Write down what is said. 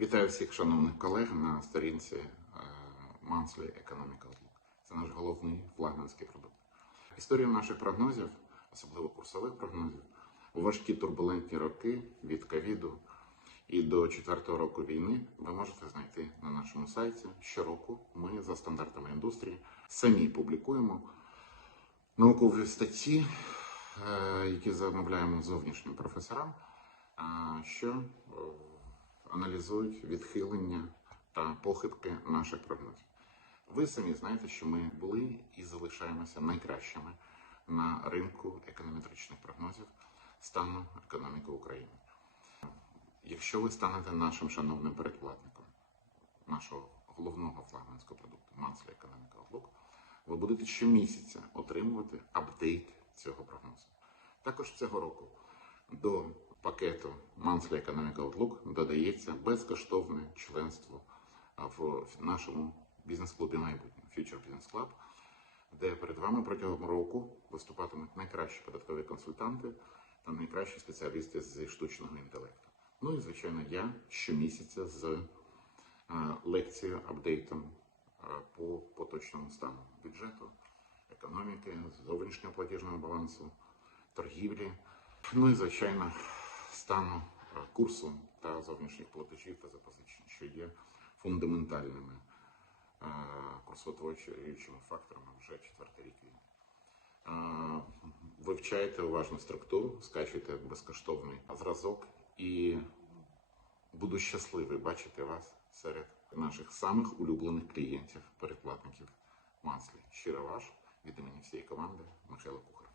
Вітаю всіх шановних колег на сторінці е, Monthly Economic Outlook. Це наш головний флагманський продукт. Історія наших прогнозів, особливо курсових прогнозів, у важкі турбулентні роки від ковіду і до четвертого року війни ви можете знайти на нашому сайті. Щороку ми за стандартами індустрії самі публікуємо наукові статті, е, які замовляємо зовнішнім професорам, е, що аналізують відхилення та похибки наших прогнозів. Ви самі знаєте, що ми були і залишаємося найкращими на ринку економетричних прогнозів стану економіки України. Якщо ви станете нашим шановним передплатником нашого головного флагманського продукту Monthly Economic Outlook, ви будете щомісяця отримувати апдейт цього прогнозу. Також цього року до пакету Monthly Economic Outlook додається безкоштовне членство в нашому бізнес-клубі майбутнє Future Business Club, де перед вами протягом року виступатимуть найкращі податкові консультанти та найкращі спеціалісти зі штучного інтелекту. Ну і звичайно, я щомісяця з е, лекцією, апдейтом е, по поточному стану бюджету, економіки, зовнішнього платіжного балансу, торгівлі, ну і звичайно, стану е, курсу та зовнішніх платежів та запозичень, що є фундаментальними е, курсоутворюючими факторами вже четвертий рік війни. Е, Вивчайте уважно структуру, скачуйте безкоштовний зразок і буду щасливий бачити вас серед наших самих улюблених клієнтів, передплатників Манслі. Щиро ваш від імені всієї команди Михайло Кухар.